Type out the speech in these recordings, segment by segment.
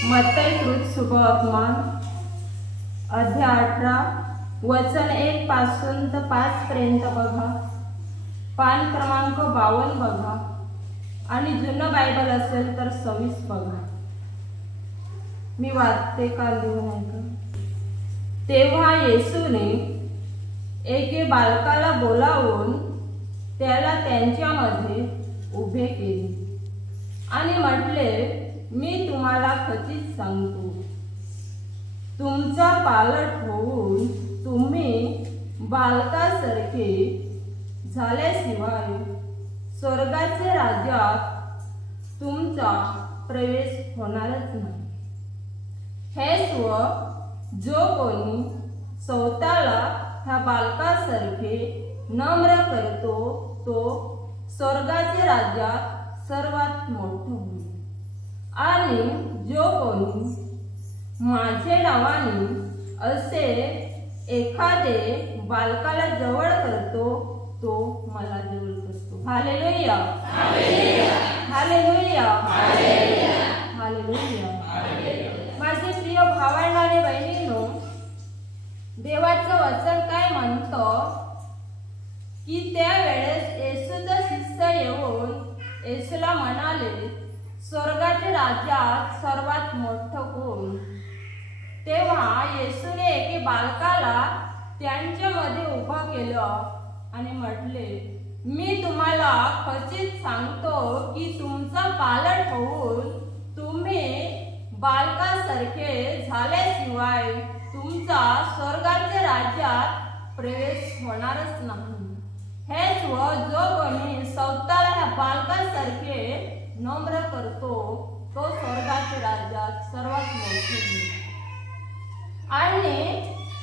मत्तई शुभवर्तमान अध्याय 18 वचन 1 पासून तर 5 पर्यंत बघा. पान क्रमांक 52 बघा आणि जुनं बायबल असेल तर 26 बघा. मी वाचते का लिहून ऐका. तेव्हा येशूने एके बालकाला बोलावून त्याला त्यांच्यामध्ये उभे केले आणि म्हटले, मी तुम्हाला खचित सांगतो, तुमचा पालट होऊन तुम्ही बालकासारखे झाल्याशिवाय स्वर्गाच्या राज्यात तुमचा प्रवेश होणारच नाही. हे जो कोणी स्वतःला ह्या बालकासारखे नम्र करतो तो स्वर्गाच्या राज्यात सर्वात मोठा होईल. आणि जो कोणी माझे नावाने असे एखादे बालकाला जवळ करतो तो मला जवळ करतो. Hallelujah, hallelujah, hallelujah. माझे प्रिय भावांनो आणि बहिणींनो, देवाचं वचन काय म्हणतं की त्यावेळेस येशूचे शिष्य येऊन येशूला म्हणाले, स्वर्गाच्या राज्यात सर्वात मोठं कोण? तेव्हा येशूने एके बालकाला त्यांच्यामध्ये उभा केलं आणि म्हटले, मी तुम्हाला खचित सांगतो की तुमचा पालट होऊन तुम्ही बालकासारखे झाल्याशिवाय तुमचा स्वर्गाच्या राज्यात प्रवेश होणारच नाही. हेच जो कोणी स्वतःला ह्या बालकासारखे नम्र करतो तो स्वर्गाच्या राज्यात सर्वात मोठे होईल. आणि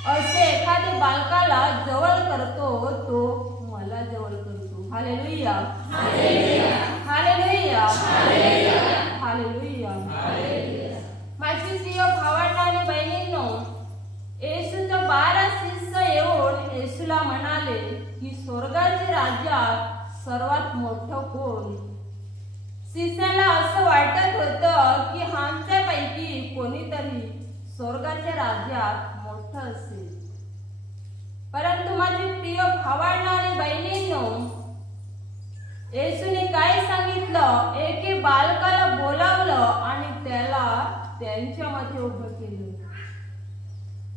असे एखाद्या बालकाला जवळ करतो तो मला जवळ करतो. Hallelujah, hallelujah, hallelujah. माझी प्रिय भावांनो आणि बहिणींनो, येशूचे 12 शिष्य येऊन येशूला म्हणाले की स्वर्गाच्या राज्यात सर्वात मोठं कोण? शिष्याला असं वाटत होतं की आमच्यापैकी कोणीतरी स्वर्गाच्या राज्यात मोठं असेल. परंतु माझे प्रिय भावांनो आणि बहिणींनो, येशूने काय सांगितलं? एके बालकाला बोलावलं आणि त्याला त्यांच्यामध्ये उभं केलं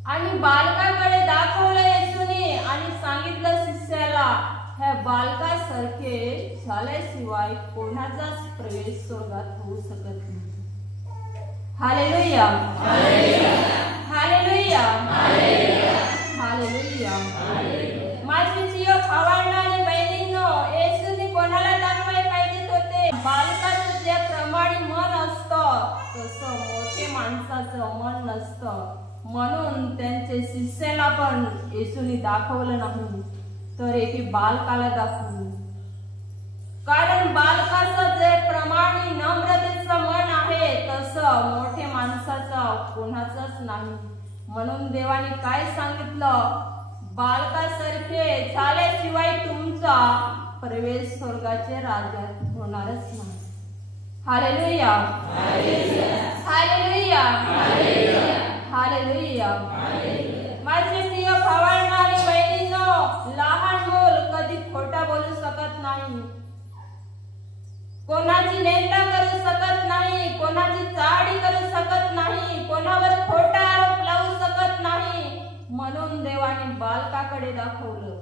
आणि बालकाकडे दाखवलं येशूने आणि सांगितलं शिष्याला, ह्या बालकासारखे झाल्याशिवाय कोणाचाच प्रवेश स्वर्गात होऊ शकत नाही. Hallelujah, hallelujah, hallelujah. माझे प्रिय भावांनो आणि बहिणींनो, येशूने कोणाला दाखवायला पाहिजे होते? बालकाचं जे प्रमाणे मन असतं तसं मोठे माणसाचं मन नसतं. म्हणून त्यांचे शिष्याला पण येशूने दाखवलं नाही तर एके बालकाला दाखवलं. कारण बालकाचं जे प्रमाणे नम्रतेचं मन आहे तसं मोठे माणसाचं कोणाचंच नाही. म्हणून देवाने काय सांगितलं? बालकासारखे झाल्याशिवाय तुमचा प्रवेश स्वर्गाच्या राज्यात होणारच नाही. Hallelujah, hallelujah, hallelujah. माझे प्रिय भावांनो आणि बहिणींनो, लहान मूल कधी खोटा बोलू शकत नाही, कोणाची निंदा करू शकत नाही, कोणाची चाडी करू शकत नाही, कोणावर खोटा आरोप लावू शकत नाही. म्हणून देवाने बालकाकडे दाखवलं.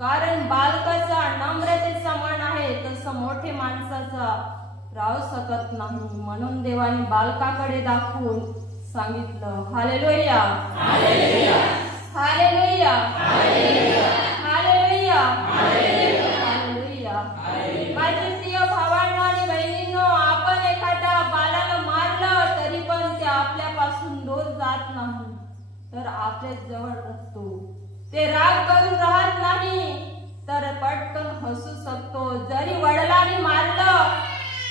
कारण बालकाचा नम्रतेचा मन आहे तसं मोठे माणसाचा राहू शकत नाही. म्हणून देवाने बालकाकडे दाखवून सांगितलं. Hallelujah, hallelujah, hallelujah, hallelujah. माझे प्रिय भावांनो आणि बहिणींनो, आपण एखाद्या बालाला मारलं तरी पण ते आपल्यापासून दूर जात नाही तर आपल्या जवळ असतो. ते राग करून राहत नाही तर पटकन हसू शकतो. जरी वडिलांनी मारलं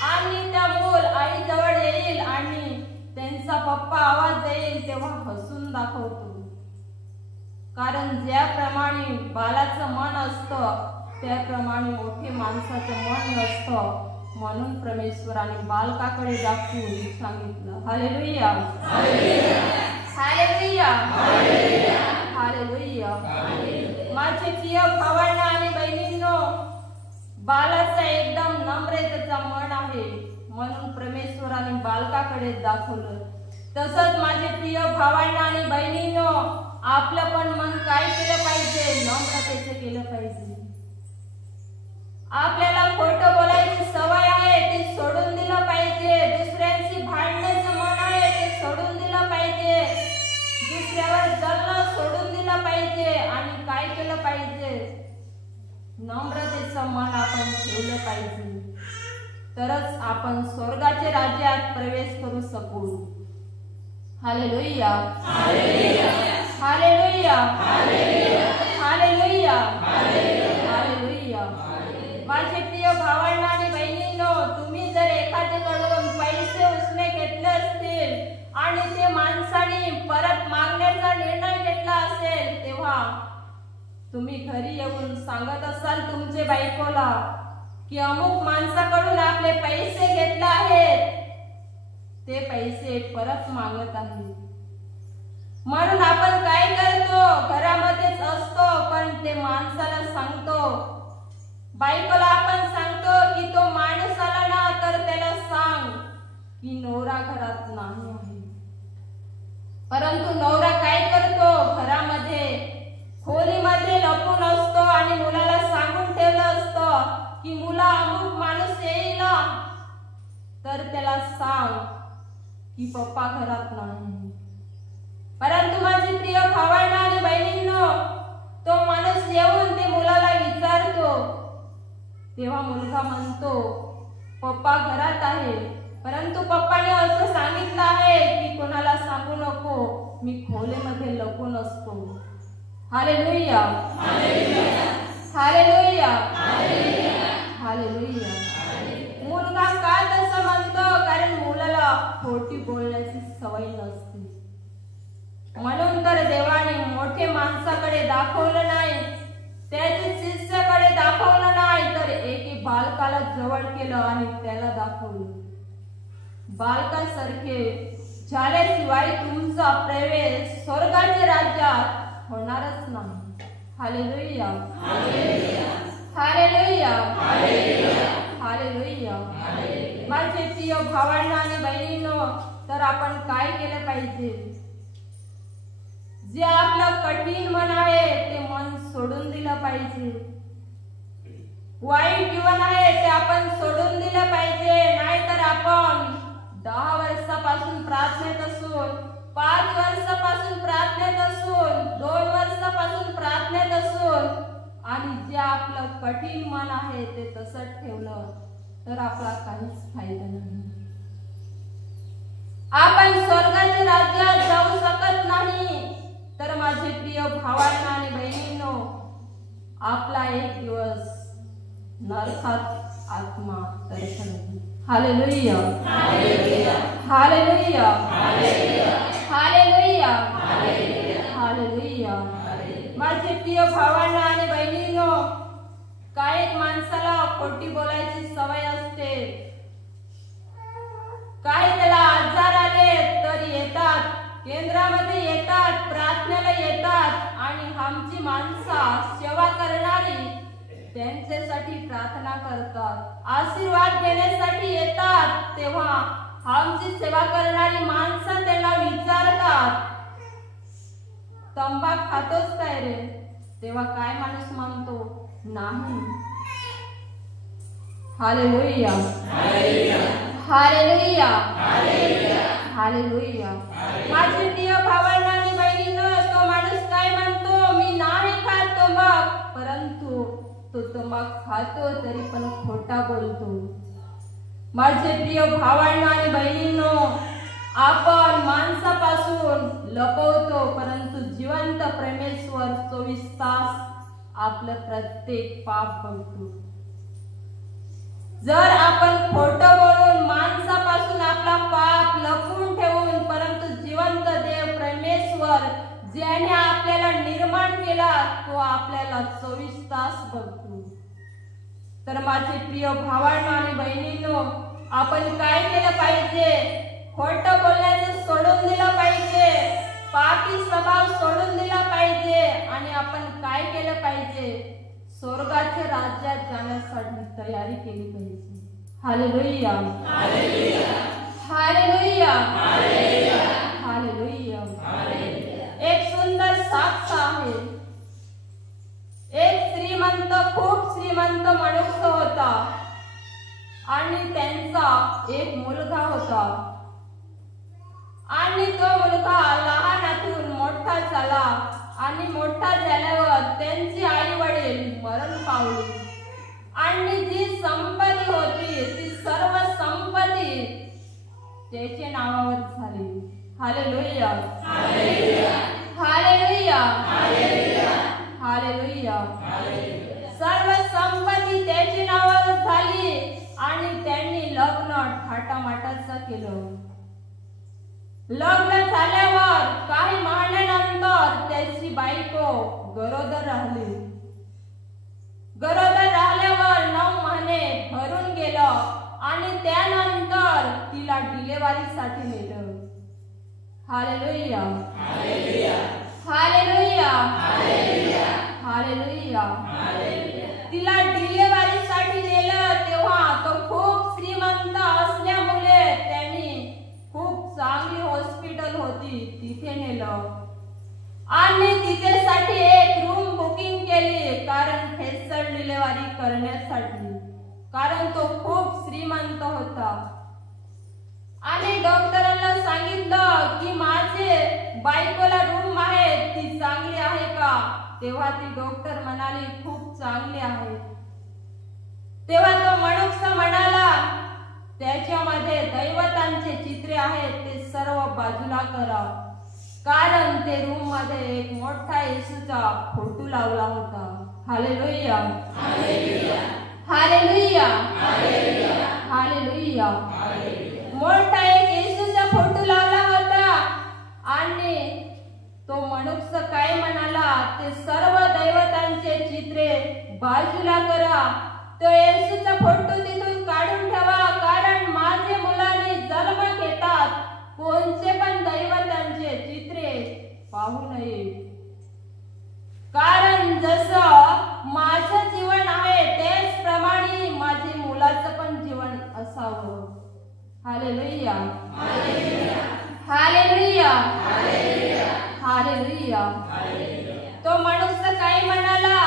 आणि त्या मूल आई जवळ येईल आणि त्यांचा पप्पा आवाज येईल तेव्हा हसून दाखवतो. कारण ज्याप्रमाणे बालाचं मन असतं त्याप्रमाणे मोठे माणसाचं मन नसतं. म्हणून परमेश्वराने बालकाकडे दाखवून सांगितलं. Hallelujah, hallelujah, hallelujah. माझे प्रिय भावांना आणि बहिणींनो, बालाचा एकदम नम्रतेचा मन आहे म्हणून परमेश्वराने बालकाकडे दाखवलं. तसंच माझे प्रिय भावांना आणि बहिणींनो, आपलं पण मन काय केलं पाहिजे? नम्रतेचे केलं पाहिजे. आपल्याला खोटं बोलायची सवय आहे, ती सोडून दिलं पाहिजे. दुसऱ्यांची भांडण्याचं मन आहे, ते सोडून दिलं पाहिजे. दुसऱ्यावर जळणं सोडून दिलं पाहिजे. आणि काय केलं पाहिजे? नम्रतेचं मन आपण ठेवलं पाहिजे. तरच आपण स्वर्गाच्या राज्यात प्रवेश करू शकू. Hallelujah, hallelujah, hallelujah, hallelujah, hallelujah. माझे प्रिय भावांना आणि बहिणींनो, तुम्ही जर एखाद्याकडून पैसे उसने घेतले असतील आणि ते माणसाने परत मागण्याचा निर्णय घेतला असेल, तेव्हा तुम्ही घरी येऊन सांगत असाल तुमचे बायकोला की अमुक माणसाकडून आपले पैसे घेतले आहेत, ते पैसे परत मागत आहे. म्हणून आपण काय करतो? घरामध्येच असतो, पण ते माणसाला सांगतो, बायकोला आपण सांगतो की तो माणूस आला ना तर त्याला सांग की नवरा घरात नाही आहे. परंतु नवरा काय करतो? घरामध्ये खोलीमध्ये लपून असतो आणि मुलाला सांगून ठेवलं असतं की मुला अमुक माणूस येईल तर त्याला सांग की पप्पा घरात नाही. परंतु माझी प्रिय भावांना आणि बहिणींनो, तो माणूस येऊन ते मुलाला विचारतो, तेव्हा मुलगा म्हणतो पप्पा घरात आहे, परंतु पप्पाने असं सांगितलं आहे की कोणाला सांगू नको, मी खोलीमध्ये लपून असतो. Hallelujah, hallelujah, hallelujah. मुलगा का तसं म्हणतो? कारण मुलाला खोटी बोलण्याची सवय नसते. म्हणून तर देवाने मोठे माणसाकडे दाखवलं नाही, त्याच्या शिष्याकडे दाखवलं नाही, तर एके बालकाला जवळ केलं आणि त्याला दाखवलं. बालकासारखे झाल्याशिवाय तुमचा प्रवेश स्वर्गाच्या राज्यात होणारच नाही. Hallelujah, hallelujah, hallelujah. माझे प्रिय भावांना आणि बहिणींनो, तर आपण काय केलं पाहिजे? जे आपलं कठीण मन आहे ते मन सोडून दिलं पाहिजे. वाईट जीवन आहे ते आपण सोडून दिलं पाहिजे. नाहीतर आपण 10 वर्षापासून प्रार्थनेत असून, 5 वर्षापासून प्रार्थनेत असून, 2 वर्षापासून प्रार्थनेत असून आणि जे आपलं कठीण मन आहे ते तसंच ठेवलं तर आपला काहीच फायदा नाही. आपण स्वर्गाच्या राज्यात जाऊ शकत नाही. तर माझे प्रिय भावांना आणि बहिणींनो, आपला एक दिवस नरकात आत्मा दर्शन. Hallelujah, hallelujah, hallelujah, hallelujah, hallelujah. माझे प्रिय भावांना आणि बहिणींनो, काही माणसाला खोटी बोलायची सवय असते. काही त्याला आजार आले तर येतात, केंद्रामध्ये येतात, प्रार्थनेला येतात आणि आमची माणसं सेवा करणारी त्यांच्यासाठी प्रार्थना करतात, आशीर्वाद घेण्यासाठी येतात. तेव्हा आमची सेवा करणारी माणसं त्यांना विचारतात, तंबाखू खातोस काय रे? तेव्हा काय माणूस म्हणतो, नाही. Hallelujah, hallelujah, hallelujah. माझे प्रिय भावांना आणि बहिणींनो, तो माणूस काय म्हणतो, मी नाही खात तंबाखू, परंतु तो तंबाखू खातो तरी पण खोटा बोलतो. माझे प्रिय भावांना आणि बहिणींनो, आपण माणसापासून लपवतो, परंतु जिवंत परमेश्वर 24 तास आपलं प्रत्येक पाप बघतो. जर आपण खोटं बोलून माणसापासून आपला पाप लपवून ठेवून, परंतु जिवंत देव परमेश्वर ज्याने आपल्याला निर्माण केला तो आपल्याला 24 तास बघतो. तर माझे प्रिय भावांनो आणि बहिणींनो, आपण काय केलं पाहिजे? खोटं बोलण्याचं सोडून दिलं पाहिजे, पापी स्वभाव सोडून दिला पाहिजे आणि आपण काय केलं पाहिजे? स्वर्गाच्या राज्यात जाण्यासाठी तयारी केली पाहिजे. Hallelujah, hallelujah, hallelujah, hallelujah. एक सुंदर साक्ष आहे. एक श्रीमंत, खूप श्रीमंत मनुष्य होता आणि त्यांचा एक मुलगा होता आणि तो मुलगा लहानातून मोठा झाला आणि मोठा झाल्यावर त्यांची आई वडील मरण पावली आणि जी संपत्ती होती ती सर्व संपत्ती त्याच्या नावावर झाली. Hallelujah, hallelujah, hallelujah, hallelujah. सर्व संपत्ती त्याच्या नावावर झाली आणि त्यांनी लग्न थाटामाटाचं केलं. लग्न झाल्यावर काही महिन्यानंतर त्याची बायको गरोदर राहिली. गरोदर राहिल्यावर 9 महिने भरून गेलं आणि त्यानंतर तिला डिलिव्हरीसाठी नेलं. Hallelujah, hallelujah, hallelujah, hallelujah. तिला डिलिव्हरीसाठी नेलं तेव्हा तो खूप श्रीमंत असल्यामुळे त्यांनी खूप चांगली हॉस्पिटल होती तिथे नेलं आणि तिच्यासाठी एक रूम बुकिंग केली, कारण फेस्टर डिलिव्हरी करण्यासाठी, कारण तो खूप श्रीमंत होता. आणि डॉक्टरांना सांगितलं की माझे बायकोला रूम आहे, ती चांगली आहे का? तेव्हा ती डॉक्टर म्हणाली खूप चांगली आहे. तेव्हा तो मनुष्य म्हणाला त्याच्यामध्ये दैवतांचे चित्रे आहेत ते सर्व बाजूला करा, कारण ते रूम मध्ये एक मोठा येशूचा फोटो लावला होता. Hallelujah, hallelujah, hallelujah, hallelujah. मोठा एक येशूचा फोटो लावला होता आणि तो मनुष्य काय म्हणाला, ते सर्व दैवतांचे चित्रे बाजूला करा, तो येशूचा फोटो तिथून काढून ठेवा, कारण माझे मुलाने जन्म घेतात कोणते पण दैवतांचे चित्रे पाहू नये, कारण जसं माझं जीवन आहे त्याचप्रमाणे माझे मुलाचं पण जीवन असावं. Hallelujah, hallelujah, hallelujah. तो मनुष्य काय म्हणाला,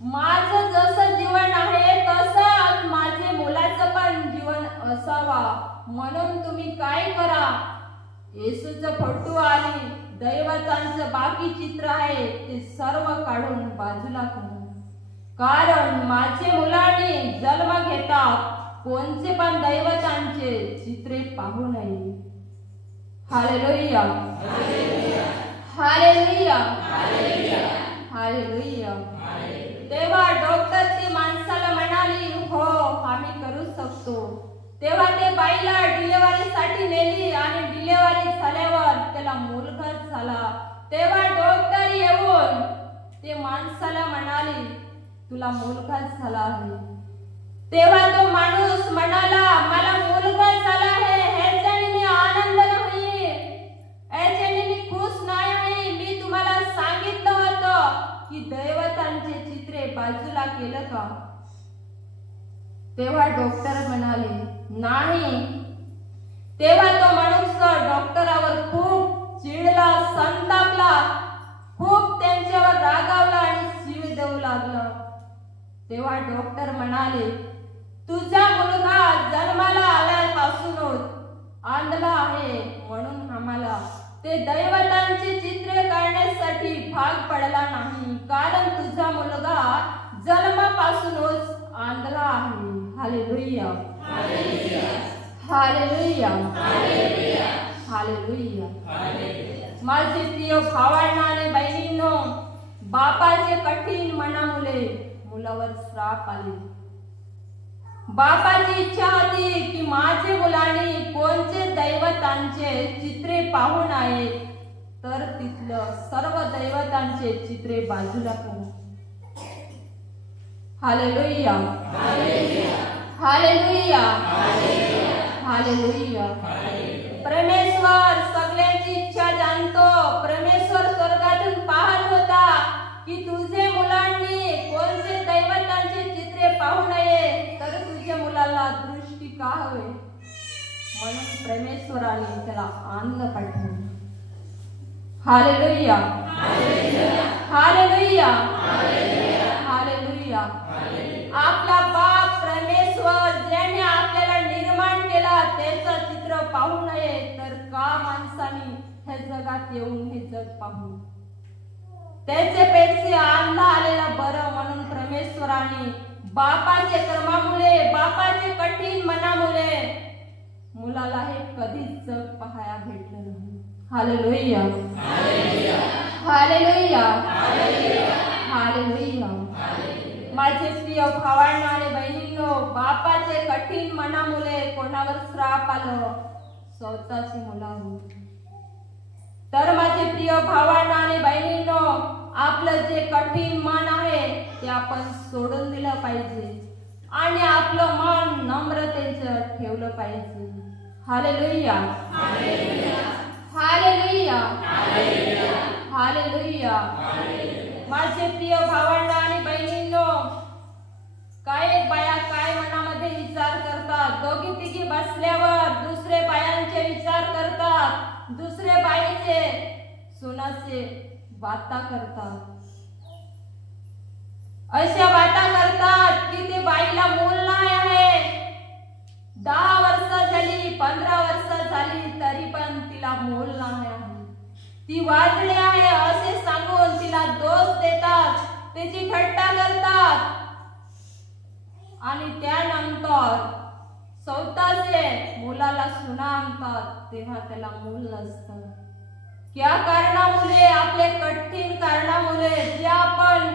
माझं जसं जीवन आहे तसं माझे मुलाचं पण जीवन असावा, म्हणून तुम्ही काय करा, येशूचं फोटो आणि दैवतांचं बाकी चित्र आहे ते सर्व काढून बाजूला करा, कारण माझे मुलाने जन्म घेतात कोणते पण दैवतांचे चित्रे पाहू नये. Hallelujah, hallelujah, hallelujah. तेव्हा डॉक्टर ती माणसाला म्हणाली हो आम्ही करू शकतो. तेव्हा ते बाईला डिलिव्हरीसाठी नेली आणि डिलिव्हरी झाल्यावर त्याला मुलगा झाला. तेव्हा डॉक्टर येऊन ते माणसाला म्हणाली तुला मुलगा झाला आहे. तेव्हा तो माणूस म्हणाला मला मुलगा झाला आहे, ह्याच्याने मी आनंद नाही, ह्याच्याने मी खुश नाही आहे. मी तुम्हाला सांगितलं होतं की दैवतांचे चित्रे बाजूला केलं का? तेव्हा डॉक्टर म्हणाले नाही. तेव्हा तो मनुष्य डॉक्टरावर खूप चिडला, संतापला, खूप त्यांच्यावर रागावला आणि शिवी देऊ लागला. तेव्हा डॉक्टर म्हणाले तुझा मुलगा जन्माला आल्यापासूनच आंधळा आहे, म्हणून आम्हाला ते दैवतांचे चित्रे काढण्यासाठी भाग पडला नाही, कारण तुझा मुलगा जन्मापासूनच आंधळा आहे. Hallelujah, hallelujah, hallelujah. माझे प्रिय भावांनो आणि बहिणींनो, बापाचे कठीण मनामुळे मुलावर श्राप आले. बापाची इच्छा होती की माझे मुलाने कोणते दैवतांचे चित्रे पाहू नये, तर तिथलं सर्व दैवतांचे चित्रे बाजूला करा. Hallelujah, hallelujah, hallelujah. परमेश्वर सगळ्यांची इच्छा जाणतो. परमेश्वर स्वर्गातून पाहत होता की तुझे मुलांनी कोणते दैवतांचे चित्रे पाहू नये, तर तुझ्या मुलाला दृष्टी का हवे, म्हणून परमेश्वराने त्याला आणलं पाठवलं. Hallelujah, hallelujah, hallelujah. आपला बाप परमेश्वर ज्याने आपल्याला निर्माण केला त्याचं चित्र पाहू नये, तर का माणसाने ह्या जगात येऊन हे जग पाहू, त्याचे पेक्षा आणला आलेला बरं, म्हणून परमेश्वराने बापाचे कर्मामुळे, बापाचे कठीण मनामुळे मुलाला हे कधीच जग पाहायला भेटलं नाही. Hallelujah, hallelujah, hallelujah. माझे प्रिय भावांनो आणि बहिणींनो, बापाचे कठीण मनामुळे कोणावर श्राप आलं, स्वतःची मुलावर. तर माझे प्रिय भावांनो आणि बहिणींनो, आपलं जे कठीण मन आहे ते आपण सोडून दिलं पाहिजे आणि आपलं मन नम्रतेचं ठेवलं पाहिजे. Hallelujah, hallelujah, hallelujah. माझे प्रिय भावांनो आणि बहिणींनो, काय बाया काय मनामध्ये विचार करतात, दोघी तिघी बसल्यावर दुसरे बायांचे विचार करतात, दुसरे बाईचे सुनाचे बाता करतात, अशा बाता करतात की ते बाईला मूल नाही आहे, 10 वर्ष झाली, 15 वर्ष झाली, तरी पण तिला मूल नाही आहे, ती वाजली आहे असे सांगून तिला दोष देतात, तिची थट्टा करतात आणि त्यानंतर स्वतःचे मुलाला सुना आणतात, तेव्हा त्याला मूल नसतं. क्या कारणामुळे, आपले कठीण कारणामुळे जे आपण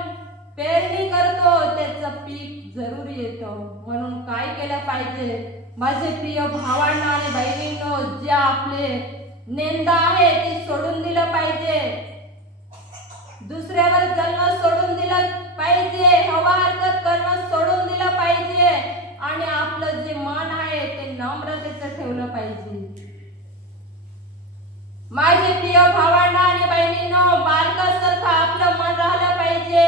पेरणी करतो त्याचं पीक जरूर येतं. म्हणून काय केलं पाहिजे माझे प्रिय भावांनो आणि बहिणींनो, जे आपले नेंदा आहे ती सोडून दिलं पाहिजे, दुसऱ्यावर जळणं सोडून दिलं पाहिजे, हवा हरकत करणं सोडून दिलं पाहिजे आणि आपलं जे मन आहे ते नम्रतेचं ठेवलं पाहिजे. माझे प्रिय भावांनो आणि बहिणींनो, बालकासारखं आपलं मन राहिलं पाहिजे,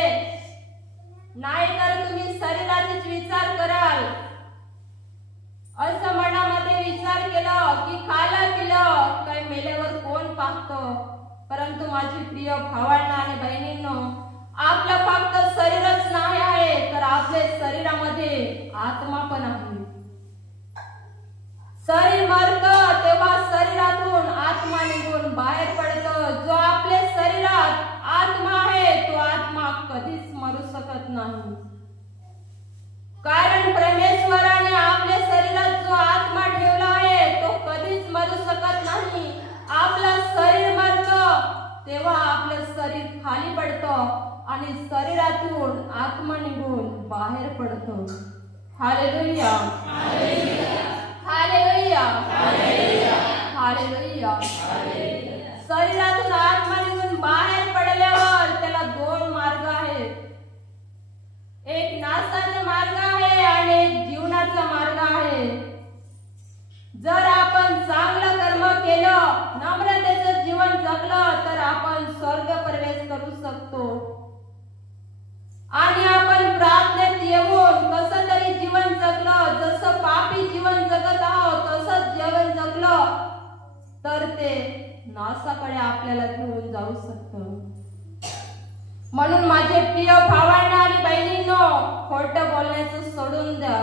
नाहीतर तुम्ही शरीराचेच विचार कराल. असं मनामध्ये विचार केलं की खायला पिलं काय मेल्यावर कोण पाहतं, परंतु माझी प्रिय भावांनो आणि बहिणींनो, आपलं फक्त शरीरच नाही आहे, तर आपल्या शरीरामध्ये आत्मा पण आहे. शरीर मरतं तेव्हा शरीरातून आत्मा निघून बाहेर पडतं. जो आपल्या शरीरात आत्मा आहे तो आत्मा कधीच मरू शकत नाही, कारण परमेश्वराने आपल्या शरीरात जो आत्मा ठेवला आहे तो कधीच मरू शकत नाही. आपलं शरीर मरतं तेव्हा आपलं शरीर खाली पडतं आणि शरीरातून आत्मा निघून बाहेर पडतो. Hallelujah, hallelujah, hallelujah. शरीरातून आत्मा निघून बाहेर पडल्यावर त्याला 2 मार्ग आहेत, एक नाशाचा मार्ग आहे आणि एक जीवनाचा मार्ग आहे. जर आपण चांगलं कर्म केलं, नम्रतेचं जीवन जगलं, तर आपण स्वर्ग प्रवेश करू शकतो आणि आपण प्रार्थनेत येऊन कसं तरी जीवन जगलं, जसं पापी जीवन जगत आहोत तसंच जीवन जगलं, तर ते नाशाकडे आपल्याला घेऊन जाऊ शकतं. म्हणून माझे प्रिय भावांनो आणि बहिणींनो, खोटं बोलण्याचं सोडून द्या,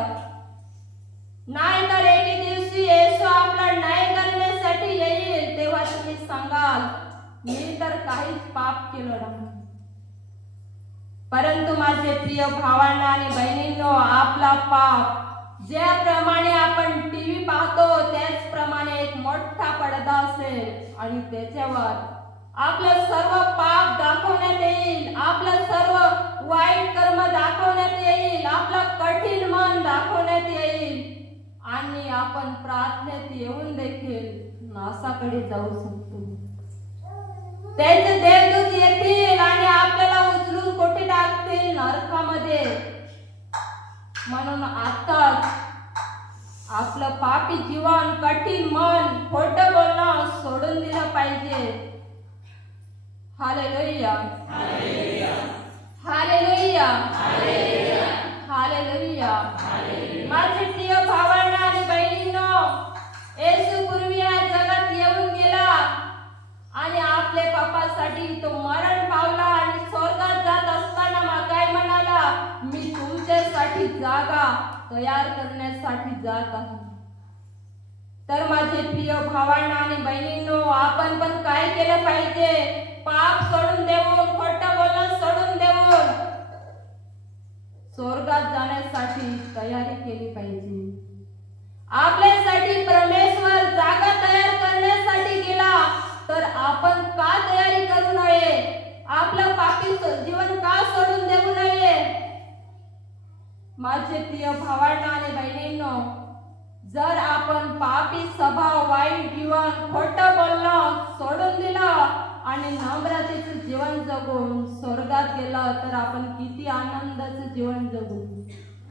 नाहीतर एके दिवशी येशू आपला न्याय करण्यासाठी येईल, तेव्हा तुम्ही सांगाल मी तर काहीच पाप केलं नाही. परंतु माझे प्रिय भावांनो आणि बहिणींनो, आपला पाप ज्याप्रमाणे आपण टीव्ही पाहतो त्याचप्रमाणे एक मोठा पडदा असेल आणि त्याच्यावर आपलं सर्व पाप दाखवण्यात येईल, आपलं सर्व वाईट कर्म दाखवण्यात येईल, आपलं कठीण मन दाखवण्यात येईल आणि आपण प्रार्थनेत येऊन देखील नाशाकडे जाऊ शकतो. त्याचे देवदूत येतील आणि आपल्याला उचलून कोठे टाकतील, नरकामध्ये. म्हणून आताच आपलं पापी जीवन, कठीण मन, खोटं बोलणं सोडून दिलं पाहिजे. Hallelujah, hallelujah, hallelujah. माझे प्रिय भावांनो आणि बहिणींनो, येशू पूर्वी या जगात येऊन गेला आणि आपल्या पापासाठी तो मरण पावला आणि स्वर्गात जात असताना मग काय म्हणाला, मी तुमच्यासाठी जागा तयार करण्यासाठी जात आहे. तर माझे प्रिय भावांनो आणि बहिणींनो, आपण पण काय केलं पाहिजे, पाप सोडून देऊन, खोटं बोलणं सोडून देऊन स्वर्गात जाण्यासाठी तयारी केली पाहिजे. आपल्यासाठी परमेश्वर जागा तयार करण्यासाठी गेला, तर आपण का तयारी करू नये, आपलं पापी जीवन का सोडून देऊ नये. माझे प्रिय भावांनो आणि बहिणींनो, जर आपण पापी स्वभाव, वाईट जीवन, खोटं बोलणं सोडून दिलं आणि नम्रतेचं जीवन जगून स्वर्गात गेला, तर आपण किती आनंदाचं जीवन जगू.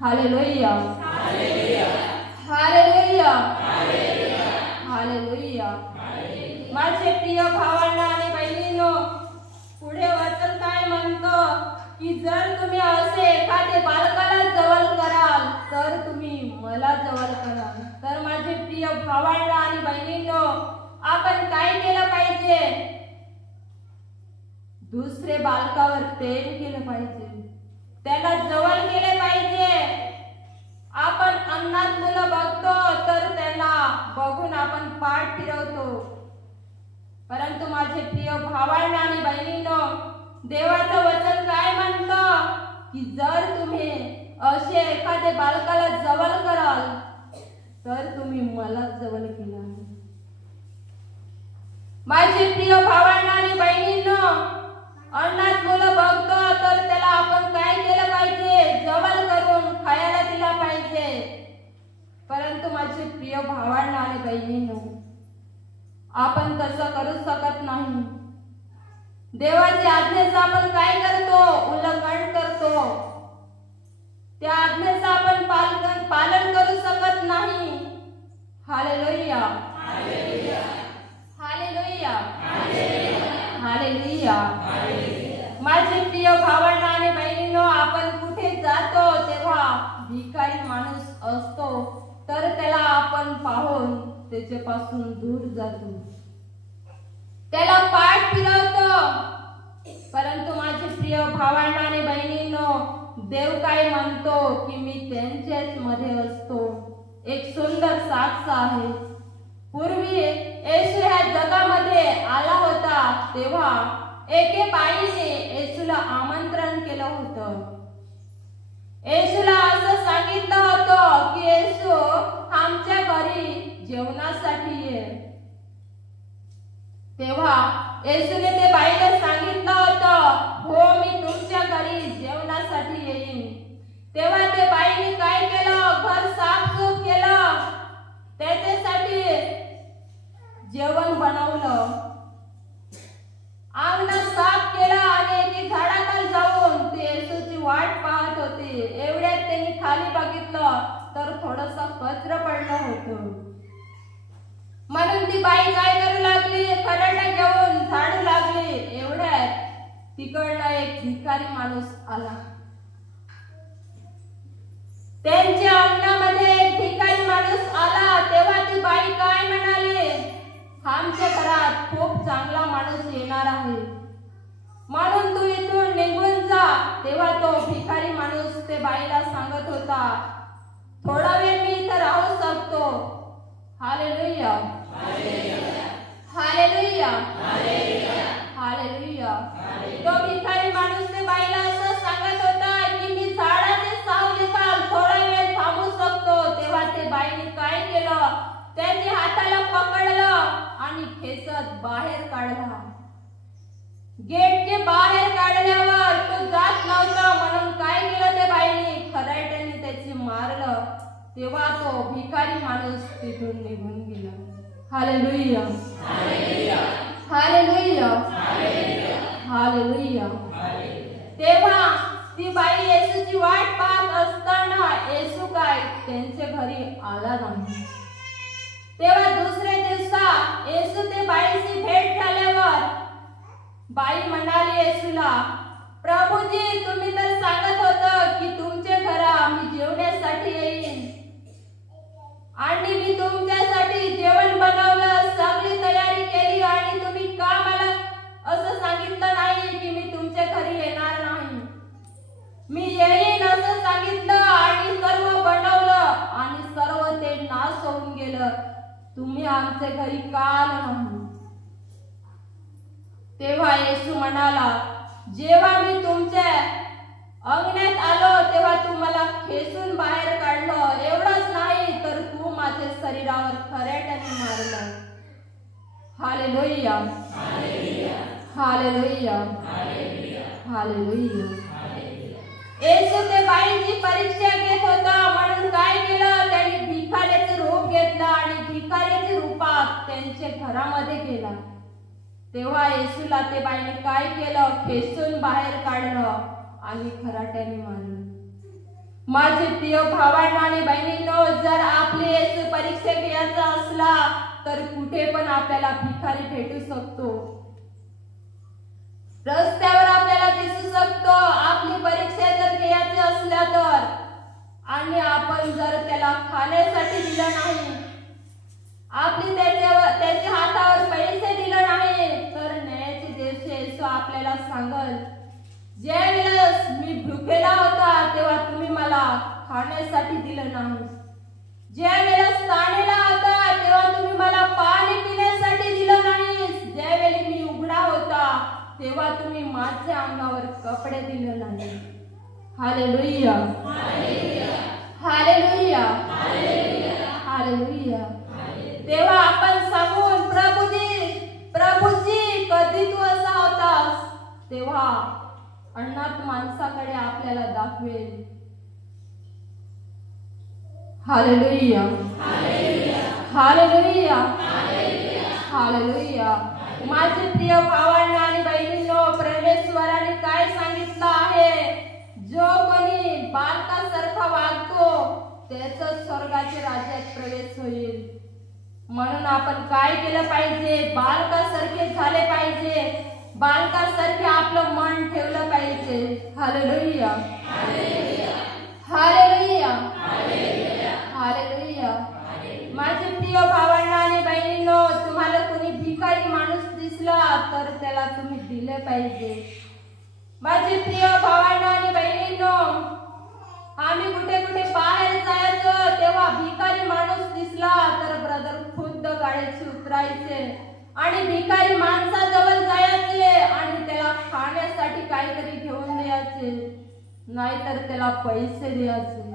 Hallelujah, hallelujah, hallelujah. माझे प्रिय भावांनो आणि बहिणींनो, पुढे वचन काय म्हणतं की जर तुम्ही असे एखादे बालकाला जवळ कराल, तर तुम्ही मला जवळ कराल. तर माझे प्रिय भावांनो आणि बहिणींनो, आपण काय केलं पाहिजे, दुसरे बालकावर प्रेम केलं पाहिजे, त्याला जवळ केले पाहिजे. आपण अनाथ मुलं बघतो तर त्यांना बघून आपण पाठ फिरवतो, परंतु माझे प्रिय भावांनो आणि बहिणींनो, देवाचं वचन काय म्हणतं की जर तुम्ही असे एखाद्या बालकाला जवळ कराल, तर तुम्ही मला जवळ केला. माझे प्रिय भावांनो आणि बहिणींनो, अनाथ मुलं बघतो तर त्याला आपण काय केलं पाहिजे, जवळ करून खायला दिला पाहिजे. परंतु माझे प्रिय भावांनो आणि बहिणींनो, आपण तसं करू शकत नाही. देवाच्या आज्ञेचं आपण काय करतो, उल्लंघन करतो. त्या आज्ञेचं आपण पालन करू शकत नाही. Hallelujah, hallelujah, hallelujah. माझे प्रिय भावांनो आणि बहिणींनो, आपण कुठे जातो तेव्हा भिकारी माणूस असतो तर त्याला आपण पाहून त्याच्यापासून दूर जातो, त्याला पाठ फिरवतो. परंतु माझे प्रिय भावांनो आणि बहिणींनो, देव काय म्हणतो की मी त्यांच्याच मध्ये असतो. एक सुंदर साक्ष आहे. पूर्वी येशू ह्या जगामध्ये आला होता तेव्हा एके बाईने येशूला आमंत्रण केलं होतं. येशूला असं सांगितलं होतं की येशू आमच्या घरी जेवणासाठी ये. तेव्हा येशूने ते बाईला सांगितलं होतं, हो मी तुमच्या घरी जेवणासाठी येईन. तेव्हा ते बाईने काय केलं, घर साफसूफ केलं, त्याच्यासाठी जेवण बनवलं, अंगण साफ केलं आणि एके झाडाखाली जाऊन ते येशूची वाट पाहत होते. एवढ्यात त्यांनी खाली बघितलं तर थोडंसं कचरा पडलं होतं. म्हणून ती बाई काय करू लागली, खराटा घेऊन झाडू लागली. एवढ्यात तिकडनं एक भिकारी माणूस आला. त्यांच्या अंगणामध्ये एक भिकारी माणूस आला. तेव्हा ती बाई काय म्हणाली, आमच्या घरात खूप चांगला माणूस येणार आहे, म्हणून तू इथून निघून जा. तेव्हा तो भिकारी माणूस ते बाईला सांगत होता, थोडा वेळ मी इथं राहू शकतो. Hallelujah, hallelujah, hallelujah. तो भिकारी माणूस ते बाईला असं सांगत होता की मी झाडाचे सावलीखाली थोडा वेळ थांबू शकतो. तेव्हा ते बाईने काय केलं, त्याच्या हाताला पकडलं आणि खेचत बाहेर काढला. गेटचे बाहेर काढल्यावर तो जात नव्हता, म्हणून काय केलं त्या बाईने, खराट्याने त्याची मारलं. तेव्हा तो भिकारी माणूस तिथून निघून गेला. Hallelujah, hallelujah, hallelujah. तेव्हा ती बाई येशूची वाट पाहत असताना येशू काय त्यांच्या घरी आला नाही. तेव्हा दुसऱ्या दिवसा येशू ते बाईशी भेट झाल्यावर बाई म्हणाली येशूला, प्रभूजी, तुम्ही तर सांगत होता की तुमच्या घरा मी जेवण्यासाठी येईन आणि मी तुमच्यासाठी जेवण बनवलं, सगळी तयारी केली आणि तुम्ही का मला असं सांगितलं नाही की मी तुमच्या घरी येणार नाही? मी येईन असं सांगितलं आणि सर्व बनवलं आणि सर्व ते नाश होऊन गेलं. तुम्ही आमच्या घरी का आला नाही? तेव्हा येशू म्हणाला, जेव्हा मी तुमच्या अंगणात आलो तेव्हा तू मला खेचून बाहेर काढलं. एवढंच नाही तर तू माझ्या शरीरावर खरेट्याने मारलं. Hallelujah, hallelujah, hallelujah. येशू ते बाईची परीक्षा घेत होता म्हणून काय केलं, त्यांनी भिकाऱ्याचे रूप घेतलं आणि भिकाऱ्याच्या रूपात त्यांच्या घरामध्ये गेला. तेव्हा येशूला ते बाईने काय केलं, खेचून बाहेर काढलं आणि खराट्याने मारलं. माझे प्रिय भावांनो आणि बहिणींनो, जर आपली येशू परीक्षा घ्यायचा असला तर कुठे पण आपल्याला भिकारी भेटू शकतो, रस्त्यावर आपल्याला दिसू शकतो. आपली परीक्षा जर घ्यायची असल्या तर आणि आपण जर त्याला खाण्यासाठी दिलं नाही, आपली त्याच्या हातावर पैसे दिले नाही तर न्यायाच्या दिवशी येशू आपल्याला सांगल, ज्या वेळेस मी भुकेला होता तेव्हा तुम्ही मला खाण्यासाठी दिलं नाही, ज्या वेळेस ताणलेला होता तेव्हा तुम्ही मला पाणी पिण्यासाठी दिलं नाही, ज्यावेळी मी उघडा होता तेव्हा तुम्ही माझ्या अंगावर कपडे दिले नाही. Hallelujah, hallelujah, hallelujah. तेव्हा आपण सांगून, प्रभूजी कधी तू असा होतास, तेव्हा अनाथ माणसाकडे आपल्याला दाखवेल. Hallelujah, hallelujah, hallelujah. माझे प्रिय भावांनो आणि बहिणींनो, परमेश्वराने काय सांगितलं आहे, जो कोणी बालकासारखा वागतो त्याचा स्वर्गाच्या राज्यात प्रवेश होईल. म्हणून आपण काय केलं पाहिजे, बालकासारखे झाले पाहिजे, बालकासारखे आपलं मन ठेवलं पाहिजे. Hallelujah, hallelujah, hallelujah. माझे प्रिय भावांनो आणि बहिणींनो, तुम्हाला कोणी भिकारी माणूस दिसला तर त्याला तुम्ही दिले पाहिजे. माझे प्रिय भावांनो आणि बहिणींनो, आम्ही कुठे कुठे बाहेर जायचो तेव्हा भिकारी माणूस दिसला तर ब्रदर खुद्द गाडीची उतरायचे आणि भिकारी माणसाजवळ जायचे आणि त्याला खाण्यासाठी काहीतरी घेऊन द्यायचे, नाहीतर त्याला पैसे द्यायचे.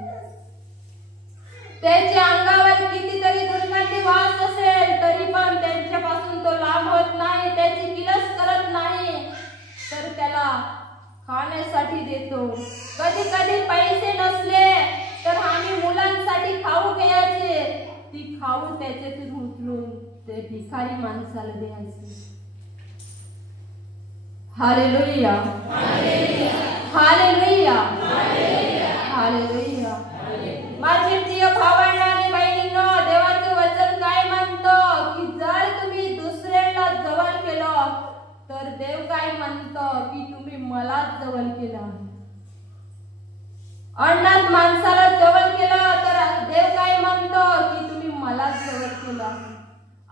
त्याच्या अंगावर कितीतरी दुर्गंधी वास असेल तरी पण त्यांच्यापासून तो लांब होत नाही, त्याची किलस करत नाही, तर त्याला खाण्यासाठी देतो. कधी कधी पैसे नसले तर आम्ही मुलांसाठी खाऊ घ्यायचे, ती खाऊ त्याच्यातून उचलून ते भिकारी माणसाला द्यायचे. Hallelujah, hallelujah, hallelujah. माझे प्रिय भावांनो आणि बहिणींनो, देवाचे वचन काय म्हणतं की जर तुम्ही दुसऱ्याला जवळ केलं तर देव काय म्हणतं की तुम्ही मलाच जवळ केलं. अनाथ माणसाला जवळ केलं तर देव काय म्हणतो की तुम्ही मलाच जवळ केलं.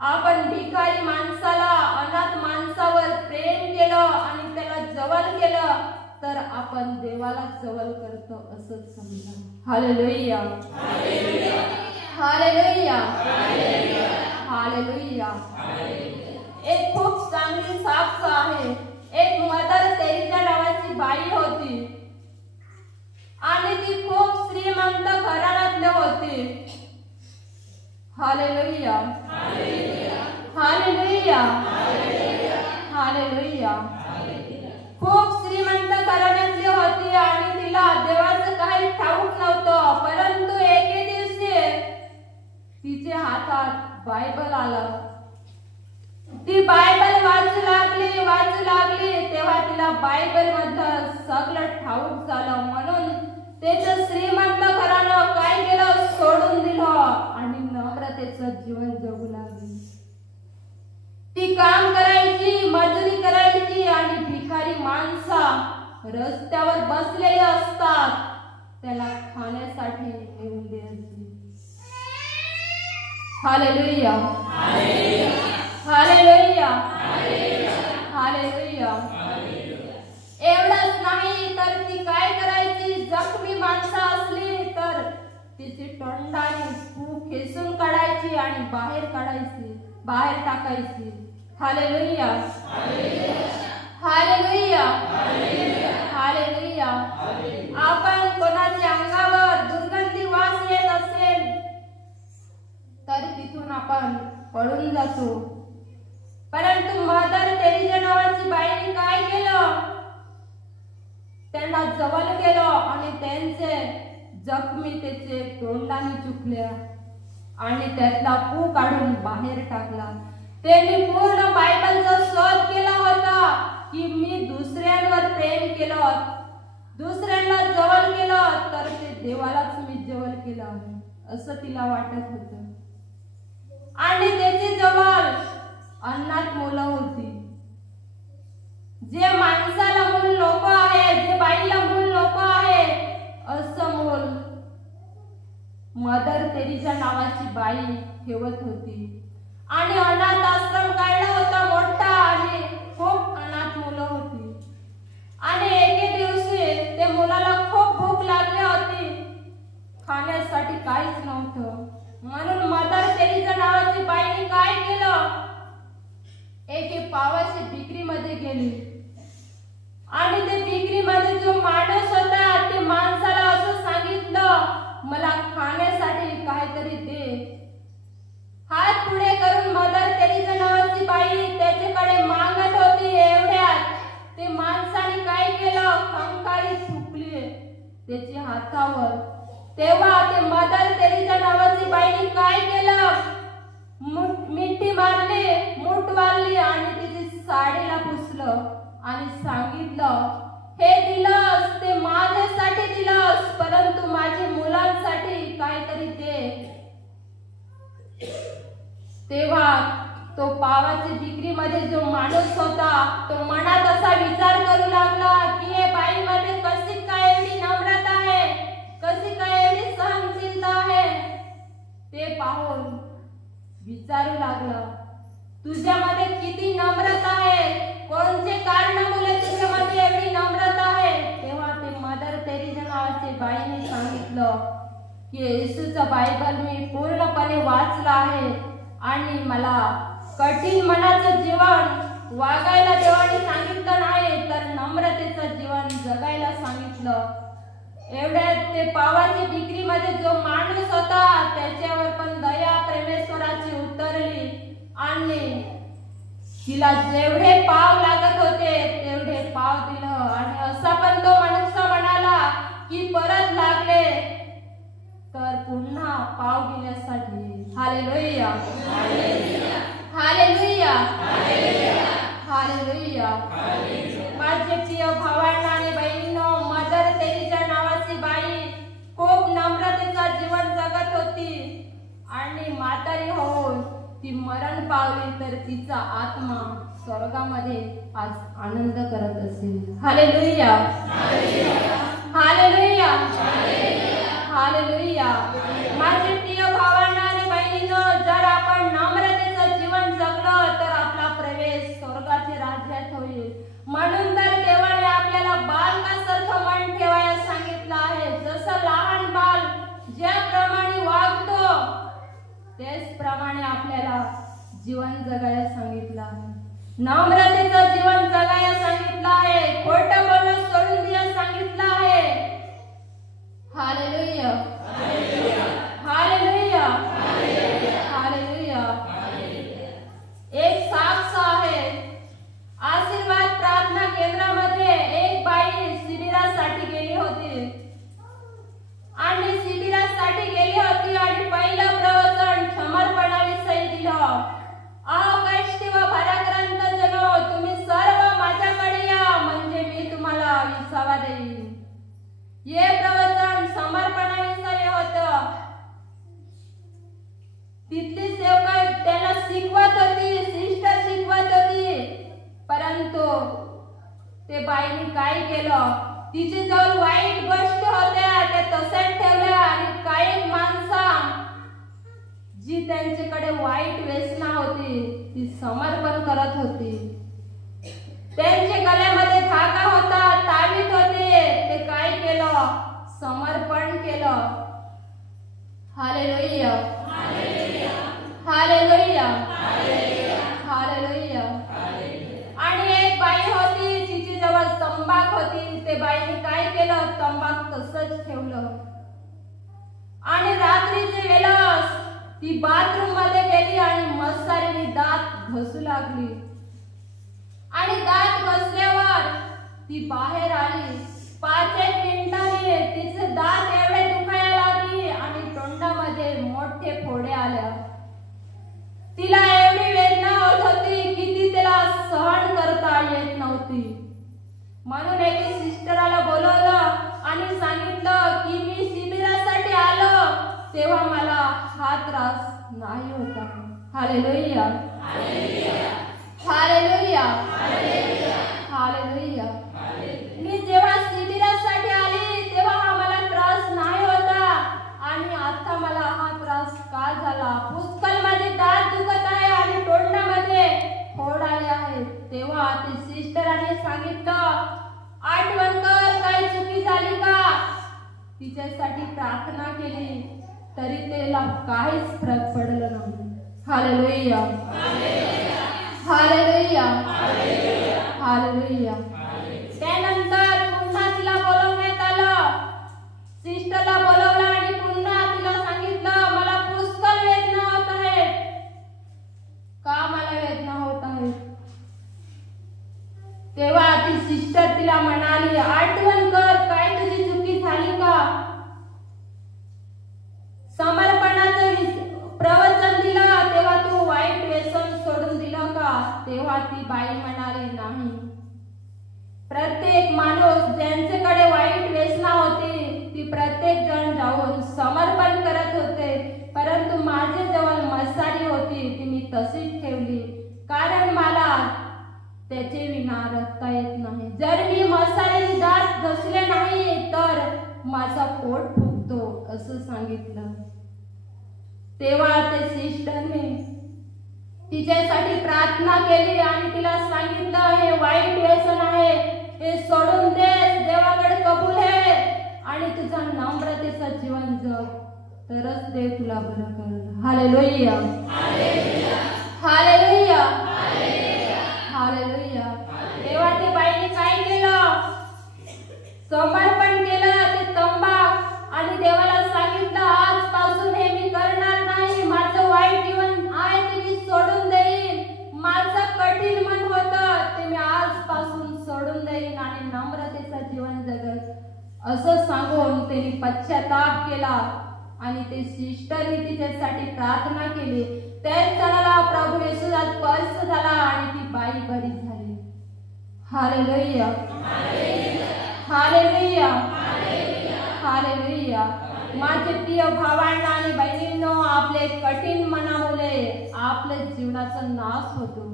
आपण भिकारी माणसाला, अनाथ माणसावर प्रेम केलं आणि त्याला जवळ केलं तर आपण देवाला जवळ करतो असं समजा. Hallelujah, hallelujah, hallelujah. एक खूप चांगली साक्ष आहे. एक मदर तेरेसा नावाची बाई होती आणि ती खूप श्रीमंत घराण्यातली होती. Hallelujah, hallelujah, hallelujah. खूप श्रीमंत घराण्यातली होती आणि तिला देवाचं काही ठाऊक नव्हतं, परंतु एके दिवशी तिच्या हातात बायबल आलं. ती बायबल वाचू लागली तेव्हा तिला बायबल मधलं सगळं ठाऊक झालं म्हणून त्याचं श्रीमंत घरानं काय केलं, सोडून दिलं आणि नम्रतेचं जीवन जगू लागली. ती काम करायची, मजुरी करायची आणि भिकारी माणसा रस्त्यावर बसलेले असतात त्याला खाण्यासाठी नेऊन द्यायची. Hallelujah, hallelujah, hallelujah. एवढंच नाही तर ती काय करायची, जखमी माणसं असली तर तिची तोंडाने फूक खेचून काढायची आणि बाहेर टाकायची. Hallelujah, hallelujah, hallelujah. आपण कोणाच्या अंगावर दुर्गंधी वास येत असेल तर तिथून आपण पळून जातो. परंतु मदर तेरेसा नावाची बाईने काय केलं, त्यांना जवळ गेलो आणि त्यांचे जखमी त्याचे तोंडाने चुकल्या आणि त्यातला पू काढून बाहेर टाकला. त्यांनी पूर्ण बायबलचा शोध केला होता की मी दुसऱ्यांवर प्रेम केलं, दुसऱ्यांना जवळ केलं तर ते देवालाच मी जवळ केलं आहे असं तिला वाटत होतं. आणि त्याची जवळ अनाथ मुलं होती. जे माणसाला मूल नको आहे, जे बाईला मूल नको आहे असं मूल मदर तेरेसा नावाची बाई ठेवत होती. आणि अनाथ आश्रम काढला होता मोठा आणि खूप अनाथ मुलं होती. आणि एके दिवशी ते मुलाला खूप भूक लागली होती, खाण्यासाठी काहीच नव्हतं. म्हणून मदर तेरेसा नावाची बाईने काय केलं, एके पावाची बिक्रीमध्ये गेली आणि ते बिक्रीमध्ये जो माणूस होता ते माणसाला असं सांगितलं, मला खाण्यासाठी काहीतरी दे. हात पुढे करून मदर तेरेसा नावाची बाई त्याच्याकडे मागत होती. एवढ्यात ते माणसाने काय केलं, खंकारी थुंकली त्याच्या हातावर. तेव्हा ते मदर तेरेसा नावाची बाईने काय केलं, मिठी मारली, मूठ मारली आणि तिची साडीला पुसलं आणि सांगितलं, हे दिलंस ते माझ्यासाठी दिलंस, परंतु माझ्या मुलांसाठी काहीतरी दे. तेव्हा तो पावाची बिक्रीमध्ये जो माणूस होता तो मनात असा विचार करू लागला की हे बाईमध्ये कशी काय एवढी नम्रता आहे, कशी काय एवढी सहनशीलता आहे. ते पाहून विचारू लागला, तुझ्यामध्ये किती नम्रता आहे, कोणते कारणामुळे तुझ्यामध्ये एवढी नम्रता आहे. तेव्हा ते मदर तेरेसा नावाची बाईने सांगितलं की येशूचा बायबल मी पूर्णपणे वाचला आहे आणि मला कठीण मनाचं जीवन वागायला देवाने सांगितलं नाही तर नम्रतेचं जीवन जगायला सांगितलं. एवढ्यात ते पावाची बिक्रीमध्ये जो माणूस होता त्याच्यावर पण दया परमेश्वराची उतरली आणि तिला जेवढे पाव लागत होते तेवढे पाव दिलं. आणि असा पण तो मनुष्य म्हणाला की परत लागले तर पुन्हा पाव घेण्यासाठी. Hallelujah, hallelujah, hallelujah. माझे प्रिय भावांनो आणि बहिणींनो, मदर तेरेसा नावाची बाई खूप नम्रतेचं जीवन जगत होती आणि म्हातारी होऊन ती मरण पावली तर तिचा आत्मा स्वर्गामध्ये आज आनंद करत असेल. Hallelujah, hallelujah, hallelujah. माझे प्रिय भावांनो आणि बहिणींनो, जर आपण नम्रतेचं जीवन जगलं तर आपला प्रवेश स्वर्गाच्या राज्यात होईल. म्हणून तर देवाने आपल्याला बालकासारखं मन ठेवायला सांगितलं आहे. जसं लहान बाल ज्याप्रमाणे वागतो त्याचप्रमाणे आपल्याला जीवन जगायला सांगितलं आहे. नम्रतेचं जीवन जगायला सांगितलं आहे. खोटं बोलणं सोडून द्यायला सांगितलं आहे. Hallelujah, hallelujah, hallelujah. एक साक्ष आहे. आशीर्वाद प्रार्थना केंद्रामध्ये एक बाई शिबिरासाठी गेली होती आणि पहिलं प्रवचन समर्पणाविषयी दिलं. कष्टी व भाराक्रांत जनो, तुम्ही सर्व माझ्याकडे या म्हणजे मी ते बाईने काय केलं, तिचे जवळ वाईट गोष्टी होत्या त्या तशाच ठेवल्या आणि काही माणसं जी त्यांच्याकडे वाईट व्यसना होती ती समर्पण करत होती. त्यांच्या गळ्यामध्ये धागा होता, तावीत होते, ते काय केलं, समर्पण केलं. Hallelujah, hallelujah, hallelujah. आणि एक बाई होती तिची जवळ तंबाख होती. ते बाईने काय केलं, तंबाख तसंच ठेवलं आणि रात्रीच्या वेळेस ती बाथरूम मध्ये गेली आणि मसारीने दात घसू लागली आणि दात घसल्यावर ती बाहेर आली. 5-1 मिनिटांनी तिचे दात एवढे दुखायला लागली आणि तोंडामध्ये मोठे फोडे आल्या. तिला एवढी वेदना होत होती की ती तिला सहन करता येत नव्हती. म्हणून एका सिस्टराला बोलवलं आणि सांगितलं की मी शिबिरासाठी आलो तेव्हा मला हा त्रास नाही होता. Hallelujah, hallelujah, hallelujah. मी जेव्हा शिबिरासाठी आली तेव्हा हा मला त्रास नाही होता आणि आता मला हा त्रास का झाला. पुष्कळ माझे दात दुखत आहे आणि तोंडामध्ये फोड आले आहेत. तेव्हा ते सिस्टराने सांगितलं, आठवण कर काही चुकी झाली का. तिच्यासाठी प्रार्थना केली तरी त्याला काहीच फरक पडलं नाही. Hallelujah, hallelujah, hallelujah. त्यानंतर पुन्हा तिला बोलवण्यात आलं. सिस्टरला बोलवलं आणि पुन्हा तिला सांगितलं, मला पुष्कळ वेदना होत आहेत. का मला वेदना होत आहेत. तेव्हा ती सिस्टर तिला म्हणाली, आठवण कर काय तुझी चुकी झाली का. समर्पणाचं प्रवचन दिलं तेव्हा तू वाईट व्यसन सोडून दिलं का. तेव्हा ती बाई म्हणाली, नाही. प्रत्येक माणूस ज्यांच्याकडे वाईट व्यसना होती ती प्रत्येक जण जाऊन समर्पण करत होते, परंतु माझे जवळ मसारी होती ती मी तशीच ठेवली कारण मला त्याचे विना रखता येत नाही. जर मी मसारीने दात घसले नाही तर माझा पोट फुगतो असं सांगितलं. तेव्हा ते सिस्टरने तिच्यासाठी प्रार्थना केली आणि तिला सांगितलं, हे वाईट व्यसन आहे, हे सोडून दे, देवाकडे कबूल आहे आणि तुझा नम्रतेचा जीवन जग, तरच देव तुला बरं करेल. Hallelujah, hallelujah, hallelujah. तेव्हा ते बाईने काय केलं, समर्पण केलं ते तंबाख आणि देवाला सांगितलं, आजपासून हे मी करणार नाही. माझं वाईट जीवन आहे ते मी सोडून देईन. माझं कठीण मन होतं ते मी आजपासून सोडून देईन आणि नम्रतेचं जीवन जगेल असं सांगून त्यांनी पश्चाताप केला आणि ते सिस्टरने तिच्यासाठी प्रार्थना केली. त्याच क्षणाला प्रभू येशूचा स्पर्श झाला आणि ती बाई बरी झाली. Hallelujah, hallelujah, hallelujah. माझे प्रिय भावांनो आणि बहिणींनो, आपले कठीण मनामुळे आपल्या जीवनाचा नाश होतो,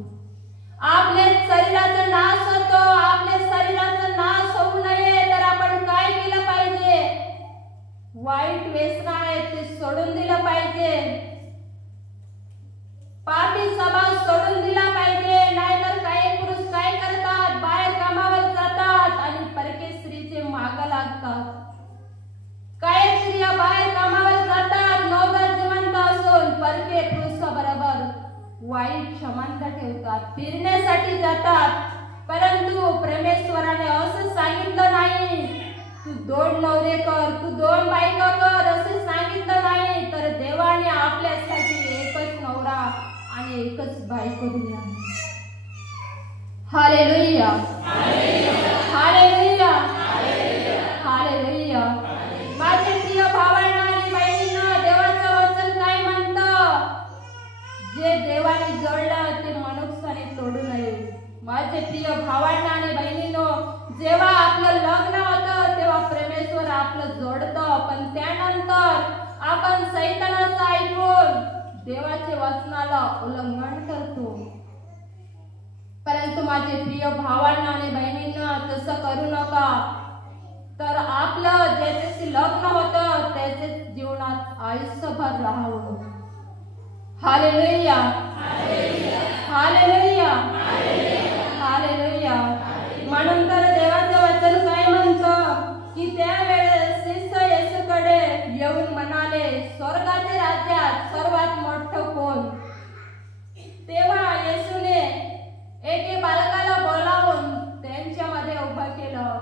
आपल्या शरीराचा नाश होतो. आपल्या शरीराचा नाश होऊ नये तर आपण काय केलं पाहिजे, वाईट व्यसन आहे ते सोडून दिलं पाहिजे, पापी स्वभाव सोडून दिला पाहिजे. नाहीतर काही पुरुष काय करतात, बाहेर कामावर जातात आणि परके स्त्रीचे माग लागतात. काही स्त्रिया बाहेर कामावर जातात, नवरा जिवंत असून परके पुरुषाबरोबर वाईट संबंध ठेवतात, फिरण्यासाठी जातात. परंतु परमेश्वराने असं सांगितलं नाही, तू 2 नवरे कर, तू 2 बायका कर असं सांगितलं नाही. तर देवाने आपल्यासाठी एकच नवरा आणि एकच बायको दिली आहे. Hallelujah, hallelujah, hallelujah. माझे प्रिय भावांनो आणि बहिणींनो, देवाचं वचन काय म्हणतं, जे देवाने जोडलं ते मनुष्याने तोडू नये. माझे प्रिय भावांनो आणि बहिणींनो, जेव्हा आपलं लग्न होतं तेव्हा परमेश्वर आपलं जोडतं, पण त्यानंतर आपण सैतानाचं ऐकून देवाचे वचनाला उल्लंघन करतो. परंतु परंतु माझे प्रिय भावांना आणि बहिणींना तसं करू नका. तर आपलं ज्याच्याशी लग्न होतं त्याचे जीवनात आयुष्यभर राहावं. Hallelujah, hallelujah, hallelujah. म्हणून तर देवाचं वचन काय म्हणतं की त्यावेळेस शिष्य येशूकडे येऊन म्हणाले, स्वर्गाच्या राज्यात सर्वात मोठं कोण? तेव्हा येशूने एके बालकाला बोलावून त्यांच्यामध्ये उभं केलं.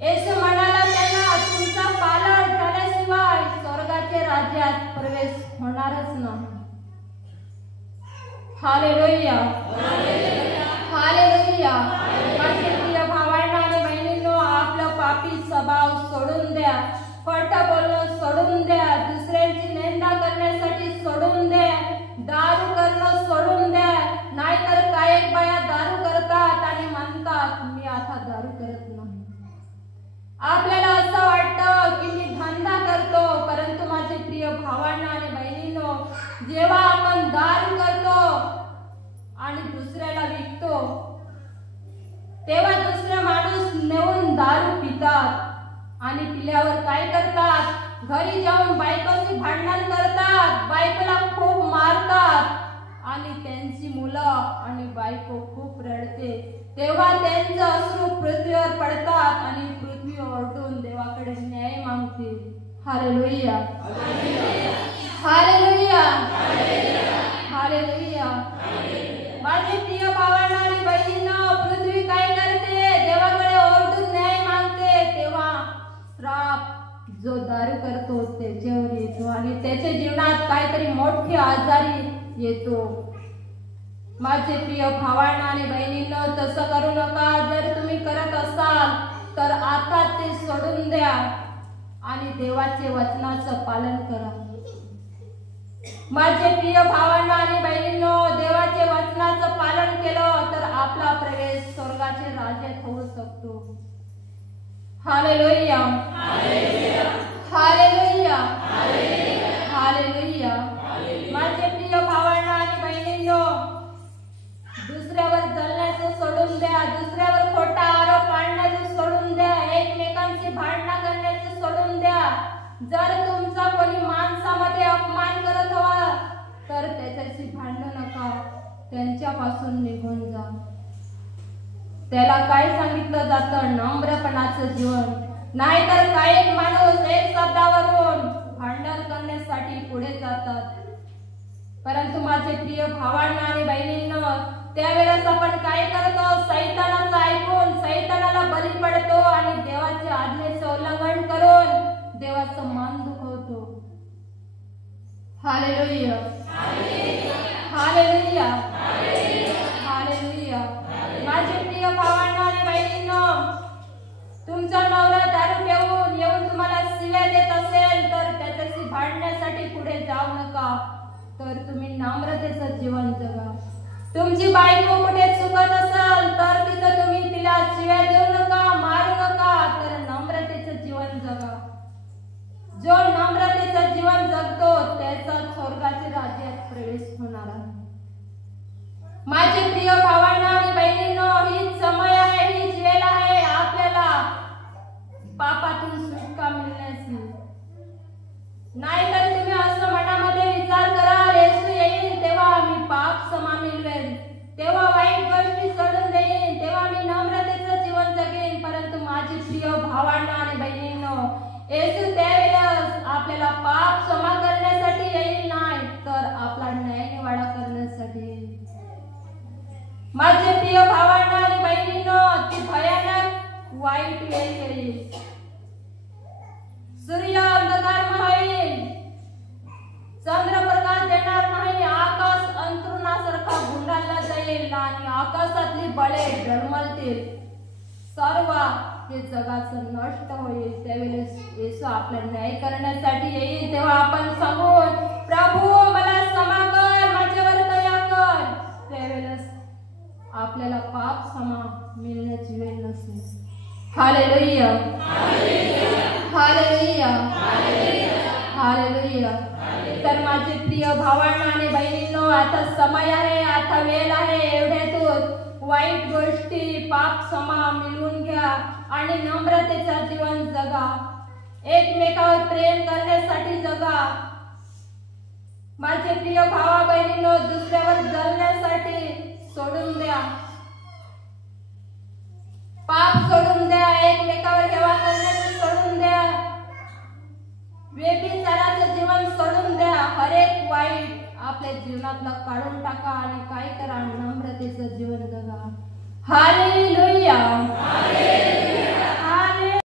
येशू म्हणाला त्यांना, तुमचा पालक झाल्याशिवाय स्वर्गाच्या राज्यात प्रवेश होणारच नाही. Hallelujah, hallelujah. माझे प्रिय भावांनो आणि बहिणींनो, आपला पापी स्वभाव सोडून द्या, खोटं बोलणं सोडून द्या, दुसऱ्यांची निंदा करण्यासाठी सोडून द्या, दारू करणं सोडून द्या. नाहीतर काही बाया दारू करतात आणि म्हणतात मी आता दारू करत नाही. आपल्याला असं वाटतं की मी धंदा करतो, परंतु माझे प्रिय भावांनो आणि बहिणींनो, जेव्हा आपण दारू करतो आणि दुसऱ्याला विकतो तेव्हा दुसरा माणूस नेऊन दारू पितात आणि पिल्यावर काय करतात? घरी जाऊन बायकोशी भांडण करतात, बायकोला खूप मारतात आणि त्यांची मुलं आणि बायको खूप रडते. तेव्हा त्यांचं अश्रू पृथ्वीवर पडतात आणि पृथ्वी ओरडून देवाकडे न्याय मागते. Hallelujah, hallelujah, hallelujah. माझे प्रिय भावांनो आणि बहिणींनो, पृथ्वी काय करते? देवाकडे ओरडून न्याय मागते. तेव्हा श्राप जो दारू करतो त्याच्यावर येतो आणि त्याच्या जीवनात काहीतरी मोठी आजारी येतो. माझे प्रिय भावांनो आणि बहिणींनो, तसं करू नका. जर तुम्ही करत असाल तर आता ते सोडून द्या आणि देवाचे वचनाचं पालन करा. माझे प्रिय भावांनो आणि बहिणींनो, देवाचे वचनाचं पालन केलं तर आपला प्रवेश स्वर्गाच्या राज्यात होऊ शकतो. Hallelujah, hallelujah, hallelujah. माझे प्रिय भावांनो आणि बहिणींनो, दुसऱ्यावर जळण्याचं सोडून द्या, दुसऱ्यावर खोटा आरोप आणण्याचं सोडून द्या, एकमेकांची भांडणं करण्याचं सोडून द्या. जर तुमचा कोणी माणसामध्ये अपमान करत हवा तर त्याच्याशी भांडू नका, त्यांच्यापासून निघून जा. त्याला काय सांगितलं जातं? नम्रपणाचं जीवन. नाहीतर काही माणूस एक शब्दावरून भांडण करण्यासाठी पुढे जातात. परंतु माझे प्रिय भावांनो आणि बहिणींनो, त्यावेळेस आपण काय करतो? सैतानाचं ऐकून सैतानाला बळी पडतो आणि देवाच्या आज्ञेचे उल्लंघन करून देवाचं मान दुखवतो. Hallelujah, hallelujah, hallelujah. माझे प्रिय भावांनो आणि बहिणींनो, तुमचा नवरा दारू पिऊन येऊन तुम्हाला शिव्या देत असेल तर त्याच्याशी भांडण्यासाठी पुढे जाऊ नका, तर तुम्ही नम्रतेचं जीवन जगा. तुमची बायको कुठे चुकत असेल तर तिथं तुम्ही तिला शिव्या देऊ नका, मारू नका, तर नम्रतेचं जीवन जगा. जो नम्रतेचं जीवन जगतो त्याचा स्वर्गाच्या राज्यात प्रवेश होणार आहे. माझे प्रिय भावांनो आणि बहिणींनो, हीच समय आहे, हीच वेळ आहे आपल्याला पापातून सुटका मिळण्याची. नाहीतर तुम्ही असं मनामध्ये विचार कराल, येशू येईल तेव्हा मी पाप क्षमा मिळवेल, तेव्हा वाईट गोष्टी सोडून देईन, तेव्हा मी नम्रतेचं जीवन जगेन. परंतु माझे प्रिय भावांनो आणि बहिणींनो, येशू त्यावेळेस आपल्याला पाप क्षमा करण्यासाठी येईल नाही, तर आपला न्यायनिवाडा करण्यासाठी येईल. माझे प्रिय भावांनो आणि बहिणींनो, ती भयानक वाईट वेळ येईल. सूर्य अंधकारमय होईल, चंद्रप्रकाश देणार नाही, आकाश अंथरुणासारखा गुंडाळला जाईल आणि आकाशातली बळे डळमळतील. सर्व हे जगाचं नष्ट होईल. त्यावेळेस येशू आपला न्याय करण्यासाठी येईल. तेव्हा आपण सांगून, प्रभू मला क्षमा कर, माझ्यावर दया कर. त्यावेळेस आपल्याला पाप क्षमा मिळण्याची वेळ नसेल. Hallelujah, hallelujah, hallelujah. हालेलुया. तर माझे प्रिय भावांनो आणि बहिणींनो, आता समय आहे, आता वेळ आहे. एवढ्यातून वाईट गोष्टी, पाप क्षमा मिळवून घ्या आणि नम्रतेचा जीवन जगा. एकमेकावर प्रेम करण्यासाठी जगा. माझे प्रिय भावा बहिणींनो, दुसऱ्यावर जळण्यासाठी सोडून द्या. पाप सोडून द्या. एकमेकावर हेवा करण्याचं सोडून द्या. व्यभिचाराचं जीवन सोडून द्या. हरेक वाईट आपल्या जीवनातला काढून टाका आणि काय करा, नम्रतेचं जीवन जगा. हालेलुया.